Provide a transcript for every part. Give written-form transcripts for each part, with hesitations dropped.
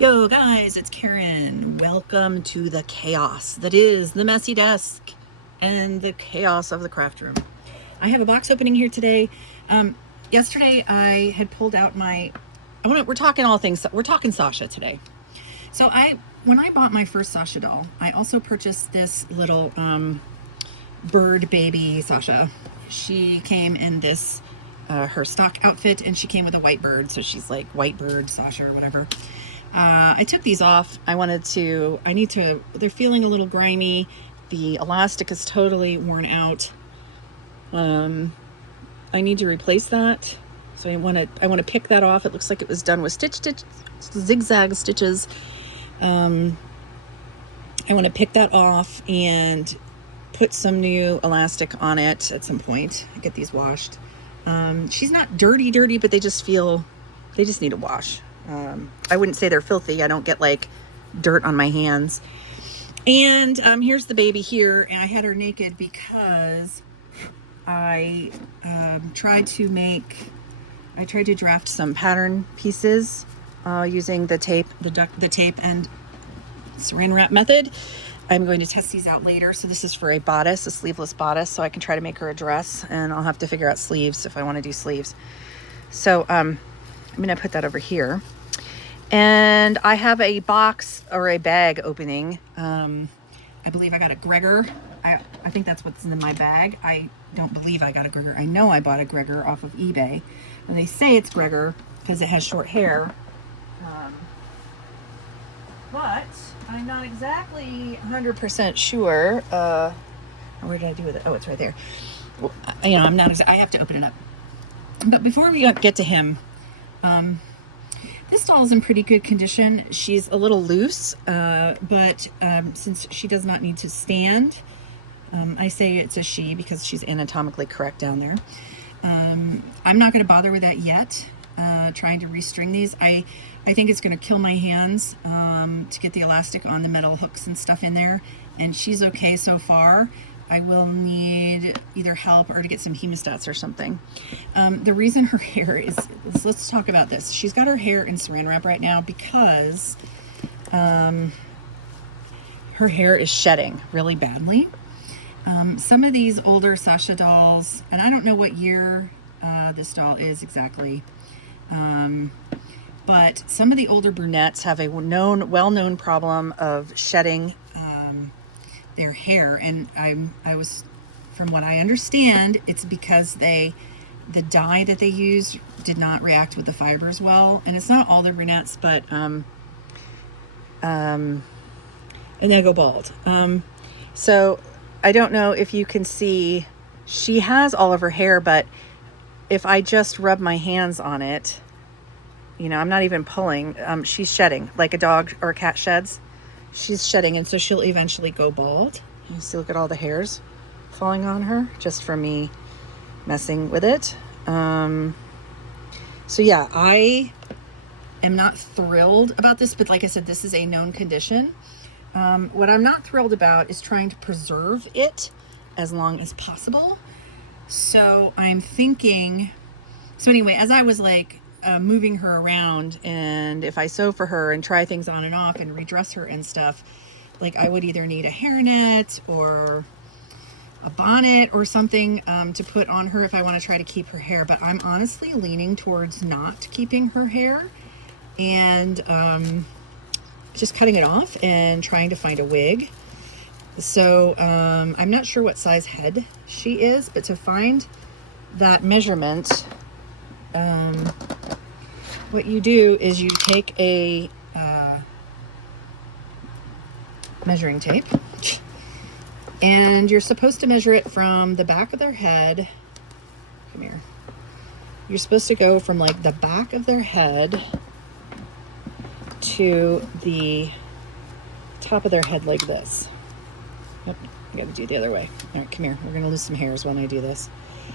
Yo guys, it's Karen. Welcome to the chaos that is the messy desk and the chaos of the craft room. I have a box opening here today. Yesterday I had pulled out we're talking all things, we're talking Sasha today. So when I bought my first Sasha doll, I also purchased this little bird baby Sasha. She came in this her stock outfit, and she came with a white bird, so she's like white bird Sasha or whatever. I took these off. They're feeling a little grimy. The elastic is totally worn out. I need to replace that. So I want to pick that off. It looks like it was done with zigzag stitches. I want to pick that off and put some new elastic on it at some point. Get these washed. She's not dirty, but they just need a wash. I wouldn't say they're filthy. I don't get like dirt on my hands. And here's the baby here. And I had her naked because I tried to draft some pattern pieces using the tape and saran wrap method. I'm going to test these out later. So this is for a sleeveless bodice, so I can try to make her a dress, and I'll have to figure out sleeves if I want to do sleeves. So I'm going to put that over here. And I have a box or a bag opening. I believe I got a Gregor. I think that's what's in my bag. I don't believe I got a Gregor. I know I bought a Gregor off of eBay. And they say it's Gregor because it has short hair. But I'm not exactly 100% sure. Where did I do with it? Oh, it's right there. Well, I'm not. I have to open it up. But before we get to him, this doll is in pretty good condition. She's a little loose, but since she does not need to stand, I say it's a she because she's anatomically correct down there. I'm not going to bother with that yet, trying to restring these. I think it's going to kill my hands to get the elastic on the metal hooks and stuff in there, and she's okay so far. I will need either help or to get some hemostats or something. The reason her hair is let's talk about this. She's got her hair in saran wrap right now because her hair is shedding really badly. Some of these older Sasha dolls, and I don't know what year this doll is exactly, but some of the older brunettes have a well-known problem of shedding their hair, and from what I understand, it's because the dye that they use did not react with the fibers well, and it's not all the brunettes, but and they go bald. So I don't know if you can see, she has all of her hair, but if I just rub my hands on it, I'm not even pulling, she's shedding like a dog or a cat sheds. She's shedding, and so she'll eventually go bald. You see, look at all the hairs falling on her just from me messing with it. So yeah, I am not thrilled about this, but like I said, this is a known condition. What I'm not thrilled about is trying to preserve it as long as possible. So I'm thinking, anyway, as I was moving her around, and if I sew for her and try things on and off and redress her and stuff, I would either need a hairnet or a bonnet or something to put on her if I want to try to keep her hair. But I'm honestly leaning towards not keeping her hair and just cutting it off and trying to find a wig. So I'm not sure what size head she is, but to find that measurement, what you do is you take a measuring tape, and you're supposed to measure it from the back of their head. Come here. You're supposed to go from the back of their head to the top of their head like this. Yep, I gotta do it the other way. All right, come here. We're gonna lose some hairs when I do this.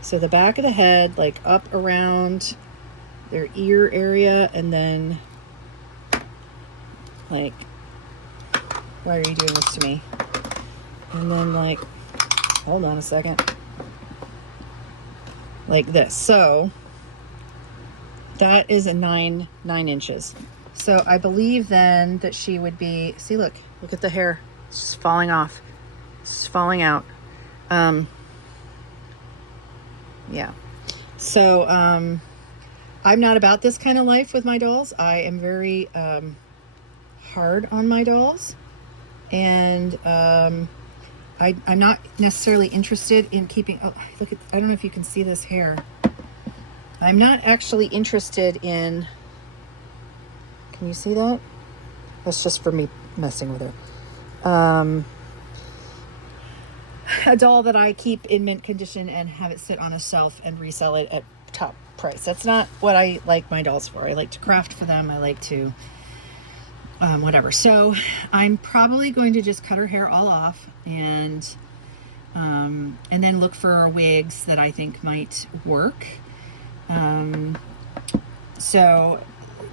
So the back of the head, up around their ear area, and then why are you doing this to me? And then hold on a second, like this. So That is a 9 inches. So I believe then that she would be, see, look at the hair. It's just falling off. It's just falling out. Yeah. So I'm not about this kind of life with my dolls. I am very hard on my dolls. And I'm not necessarily interested in keeping, oh, look at, I don't know if you can see this hair. I'm not actually interested in, can you see that? That's just for me messing with her. A doll that I keep in mint condition and have it sit on a shelf and resell it at top price. That's not what I like my dolls for. I like to craft for them. I like to, whatever. So I'm probably going to just cut her hair all off and then look for wigs that I think might work. So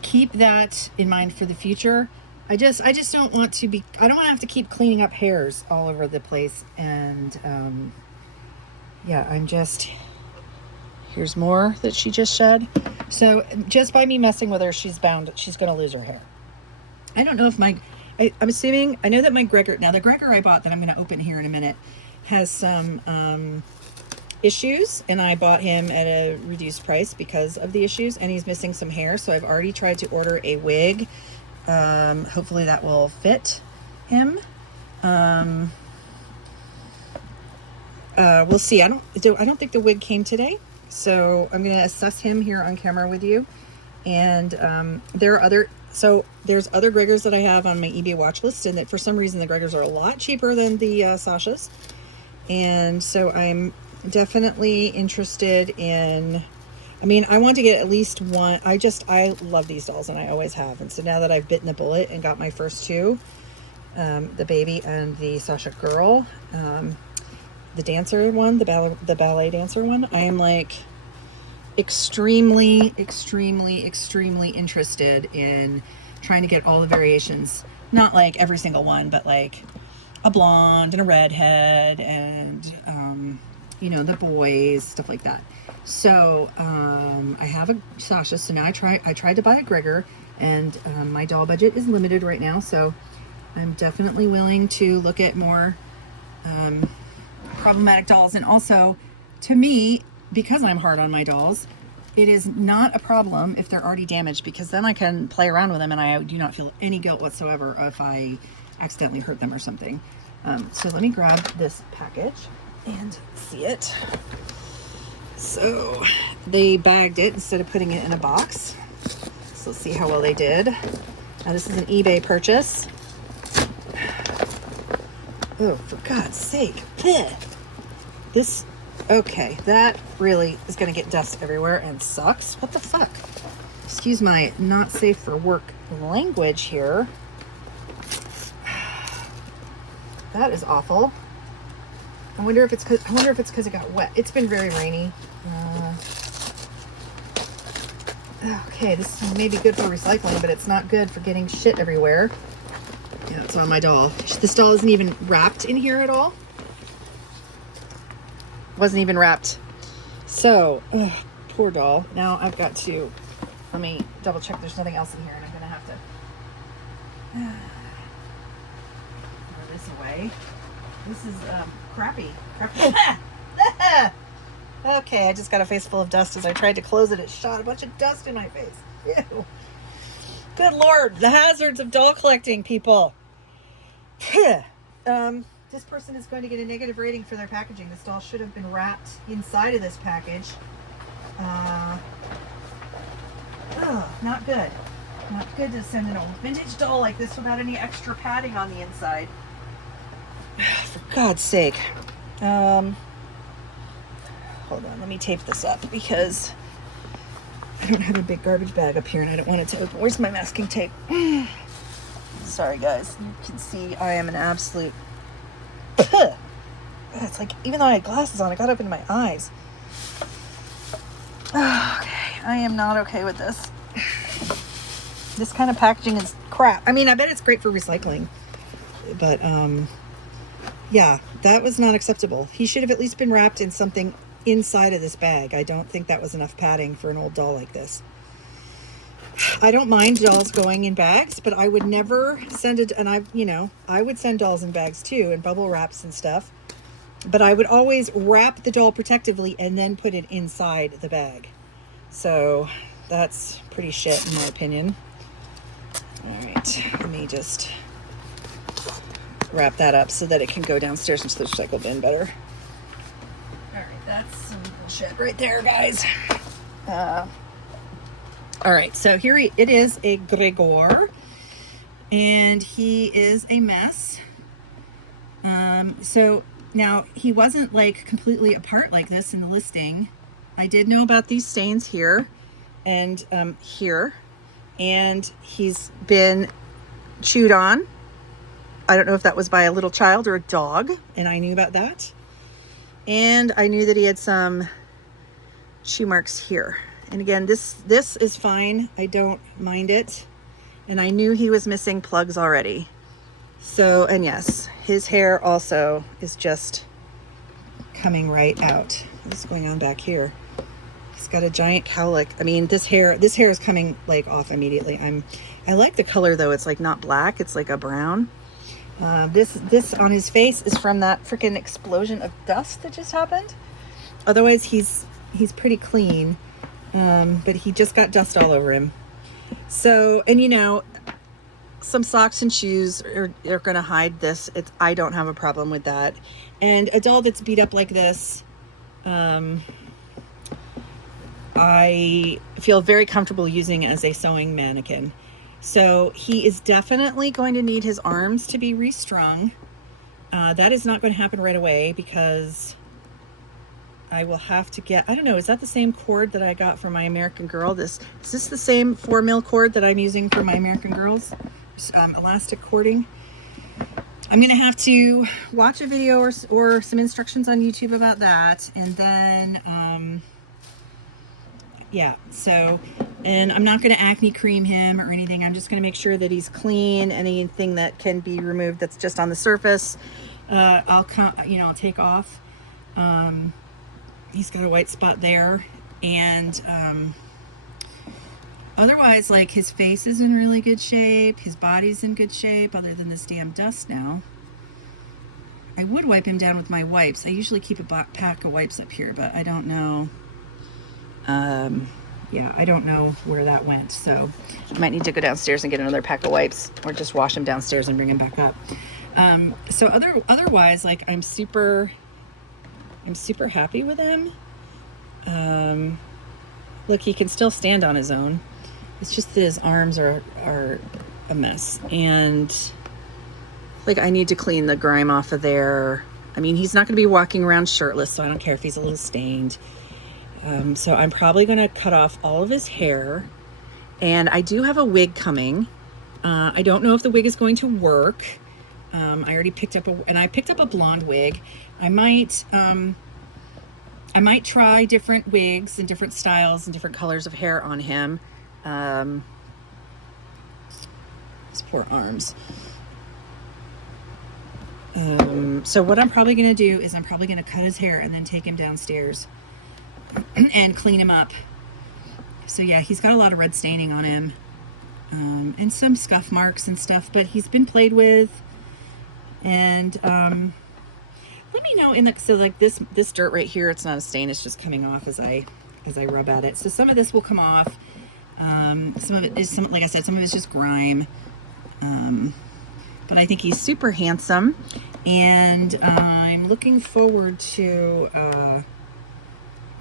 keep that in mind for the future. I just don't want to be, I don't want to have to keep cleaning up hairs all over the place. And, yeah, I'm just, here's more that she just shed. So just by me messing with her, she's going to lose her hair. I don't know if I'm assuming, I know that my Gregor, now the Gregor I bought that I'm going to open here in a minute has some, issues, and I bought him at a reduced price because of the issues, and he's missing some hair. So I've already tried to order a wig. Hopefully that will fit him. We'll see. I don't think the wig came today, so I'm going to assess him here on camera with you. And there's other Gregors that I have on my eBay watch list, and that for some reason the Gregors are a lot cheaper than the Sashas. And so I'm definitely interested in, I mean, I want to get at least one. I love these dolls, and I always have. And so now that I've bitten the bullet and got my first two, the baby and the Sasha girl, the dancer one, the ballet dancer one, I am like extremely interested in trying to get all the variations. Not like every single one, but like a blonde and a redhead and, the boys, stuff like that. So I have a Sasha. So now I tried to buy a Gregor, and my doll budget is limited right now. So I'm definitely willing to look at more problematic dolls. And also, to me, because I'm hard on my dolls, it is not a problem if they're already damaged, because then I can play around with them and I do not feel any guilt whatsoever if I accidentally hurt them or something. So let me grab this package and see it. So they bagged it instead of putting it in a box. So let's see how well they did. Now this is an eBay purchase. Oh, for God's sake. Blech. This, okay, that really is going to get dust everywhere and sucks. What the fuck? Excuse my not safe for work language here. That is awful. I wonder if it's because it got wet. It's been very rainy. Okay, this may be good for recycling, but it's not good for getting shit everywhere. Yeah, it's on my doll. This doll isn't even wrapped in here at all. Wasn't even wrapped. So, poor doll. Now I've got to, let me double check there's nothing else in here, and I'm gonna have to throw this away. This is crappy. Okay, I just got a face full of dust. As I tried to close it, it shot a bunch of dust in my face. Ew. Good Lord, the hazards of doll collecting, people. This person is going to get a negative rating for their packaging. This doll should have been wrapped inside of this package. Not good. Not good to send an old vintage doll like this without any extra padding on the inside. For God's sake. Hold on, let me tape this up because I don't have a big garbage bag up here and I don't want it to open. Where's my masking tape? Sorry guys, you can see I am an absolute... It's like, even though I had glasses on, it got up in my eyes. Okay, I am not okay with this. This kind of packaging is crap. I mean, I bet it's great for recycling, but yeah, that was not acceptable. He should have at least been wrapped in something inside of this bag. I don't think that was enough padding for an old doll like this. I don't mind dolls going in bags, but I would never send it. And I would send dolls in bags too, and bubble wraps and stuff. But I would always wrap the doll protectively and then put it inside the bag. So that's pretty shit in my opinion. All right, let me just wrap that up so that it can go downstairs into the recycle bin better. All right, that's some bullshit right there, guys. All right, so here it is, a Gregor, and he is a mess. So now he wasn't like completely apart like this in the listing. I did know about these stains here and here, and he's been chewed on. I don't know if that was by a little child or a dog, and I knew about that. And I knew that he had some chew marks here. And again, this is fine. I don't mind it. And I knew he was missing plugs already. So, and yes, his hair also is just coming right out. What's going on back here? He's got a giant cowlick. I mean, this hair is coming like off immediately. I like the color though. It's like not black. It's like a brown. This on his face is from that freaking explosion of dust that just happened. Otherwise, he's pretty clean. But he just got dust all over him. So, and some socks and shoes are going to hide this. I don't have a problem with that. And a doll that's beat up like this, I feel very comfortable using as a sewing mannequin. So he is definitely going to need his arms to be restrung. That is not going to happen right away because I will have to get, I don't know, is that the same cord that I got from my American Girl? Is this the same 4 mil cord that I'm using for my American Girls? Elastic cording. I'm going to have to watch a video or some instructions on YouTube about that. And then, yeah, so, and I'm not going to acne cream him or anything. I'm just going to make sure that he's clean. Anything that can be removed that's just on the surface, I'll take off. He's got a white spot there, and otherwise, like, his face is in really good shape, his body's in good shape, other than this damn dust now. I would wipe him down with my wipes. I usually keep a pack of wipes up here, but I don't know. Yeah, I don't know where that went, so I might need to go downstairs and get another pack of wipes, or just wash him downstairs and bring him back up. So otherwise, like, I'm super happy with him. Look, he can still stand on his own. It's just that his arms are a mess. And like, I need to clean the grime off of there. I mean, he's not going to be walking around shirtless, so I don't care if he's a little stained. So I'm probably going to cut off all of his hair. And I do have a wig coming. I don't know if the wig is going to work. I already picked up I picked up a blonde wig. I might try different wigs and different styles and different colors of hair on him. His poor arms. So what I'm probably going to do is I'm probably going to cut his hair and then take him downstairs and clean him up. So yeah, he's got a lot of red staining on him, and some scuff marks and stuff, but he's been played with. And let me know so like this dirt right here, it's not a stain, it's just coming off as I rub at it. So some of this will come off. Some of it is, like I said, some of it's just grime. But I think he's super handsome, and I'm looking forward to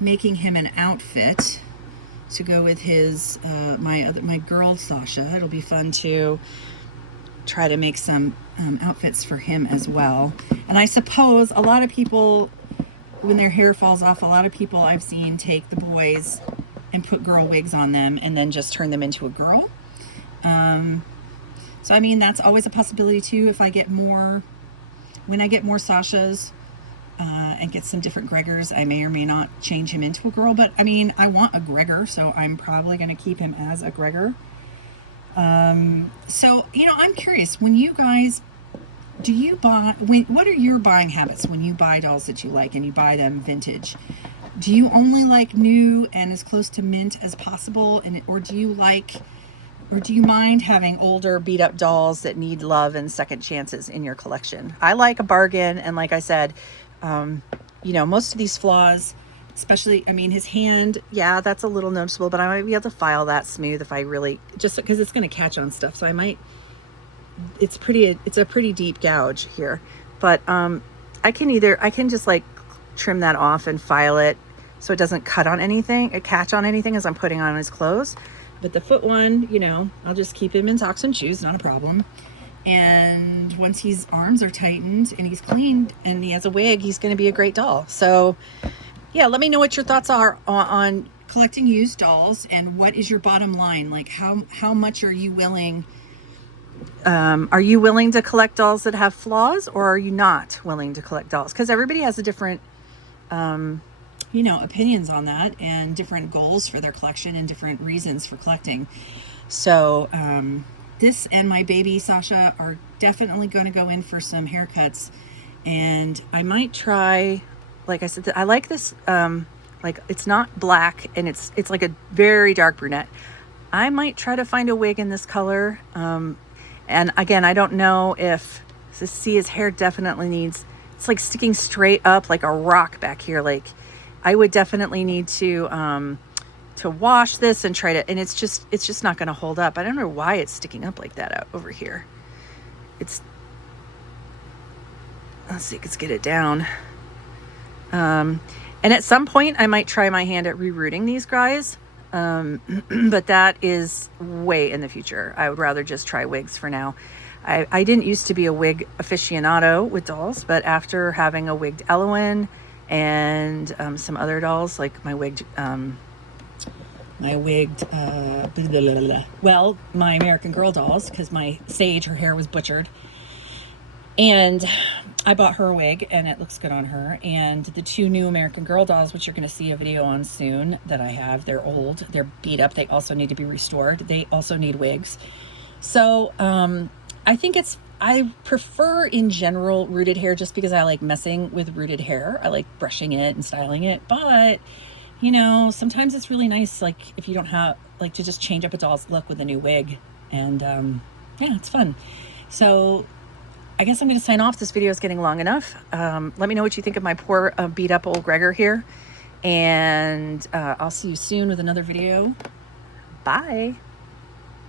making him an outfit to go with his my girl Sasha. It'll be fun to try to make some outfits for him as well. And I suppose a lot of people, when their hair falls off, a lot of people I've seen take the boys and put girl wigs on them and then just turn them into a girl. So I mean, that's always a possibility too. If I get more, when I get more Sashas and get some different Gregors, I may or may not change him into a girl. But I mean, I want a Gregor, so I'm probably going to keep him as a Gregor. So, I'm curious, when you guys, what are your buying habits when you buy dolls that you like and you buy them vintage? Do you only like new and as close to mint as possible? Or do you like Or do you mind having older beat up dolls that need love and second chances in your collection? I like a bargain. And like I said, you know, most of these flaws, especially, I mean, his hand, yeah, that's a little noticeable, but I might be able to file that smooth if I really, just because it's going to catch on stuff. So I might, it's a pretty deep gouge here, but I can just like trim that off and file it so it doesn't cut on anything, catch on anything as I'm putting on his clothes. But the foot one, you know, I'll just keep him in socks and shoes, not a problem. And once his arms are tightened and he's cleaned and he has a wig, he's going to be a great doll. So yeah, let me know what your thoughts are on collecting used dolls, and what is your bottom line? Like how much are you willing? Are you willing to collect dolls that have flaws, or are you not willing to collect dolls? Because everybody has a different, you know, opinions on that, and different goals for their collection and different reasons for collecting. So this and my baby Sasha are definitely going to go in for some haircuts, and I might try, like I said, I like this, like it's not black and it's like a very dark brunette. I might try to find a wig in this color. And again, I don't know if, see, his hair definitely needs, it's like sticking straight up like a rock back here. Like I would definitely need to wash this and try to, and it's just not going to hold up. I don't know why it's sticking up like that out over here. Let's see, let's get it down. And at some point I might try my hand at rerooting these guys. But that is way in the future. I would rather just try wigs for now. I didn't used to be a wig aficionado with dolls, but after having a wigged Elowen and some other dolls, like my wigged, my American Girl dolls, because my Sage, her hair was butchered. And I bought her a wig and it looks good on her. And the two new American Girl dolls, which you're going to see a video on soon that I have, they're old, they're beat up, they also need to be restored. They also need wigs. So I think I prefer in general rooted hair, just because I like messing with rooted hair. I like brushing it and styling it. But, you know, sometimes it's really nice, like if you don't have, like, to just change up a doll's look with a new wig. And yeah, it's fun. So I guess I'm going to sign off. This video is getting long enough. Let me know what you think of my poor beat up old Gregor here. And I'll see you soon with another video. Bye.